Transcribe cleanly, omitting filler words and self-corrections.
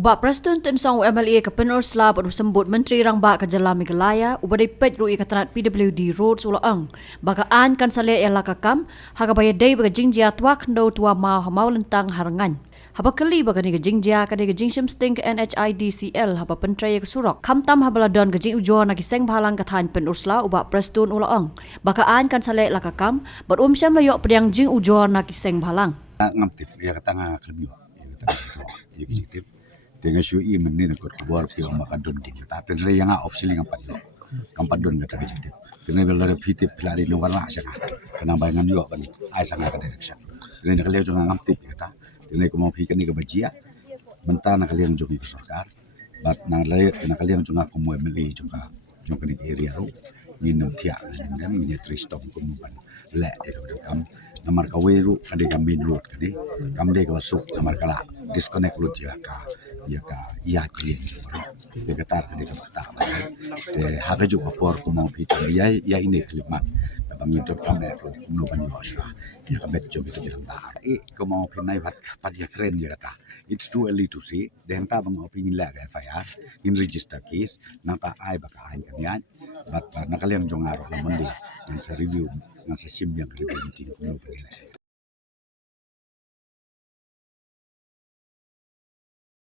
Ubak Preston tensong MLA ke Penur Slab adu sembut Menteri Rangba ke Jala Meghalaya ubadai pet rui katanat PWD Roads ulaang bagaan kan sale ela kakam haga baya dai baga jingjia tuak ndo tua mau lentang harangan. Haba keli baga ni jingjia kadai jingshim sting ke NHIDCL haba pentraya ke surok kamtam habala don jing ujon nagi seng bahalang katan Penur Slab ubak Preston ulaang bagaan kan sale ela kakam bat syam layok pediang jing ujon nagi seng bahalang. Ngamtip ya katanga kelbiwa ya katanga ya kisiktip dengan syui menni nak keluar pi makan don din ta tenle yang off siling kampat don kata kisiktip tenle belar pitip pelari no wala sanga kana bayangan yo kan ai sanga ka direction tenle kalian jangan ngamtip kata tenle ko mau pikan ni ke bajia mentah nak kalian jogi ke sarkar bat nak kalian jangan ko mo MLA juga ni area ro minum tia dan minum tristom ko mo ban le kam namar kaweru kade kambin road kade kamde ka masuk namar kala disconnect road ya ka ya kien de katar kade ka bata te haga ju ka por ko mo pita ya ini klimat bang itu kamde ko no ban yosha ya ka bet jo gitu bilang da ko mo pinai vat pa dia keren ya kata it's too early to see den ta bang opinion la FIR in register case nata ai baka ai kan yan bat nakaliang jongaro la mondi yang sa review ng sa sim yang review meeting ko no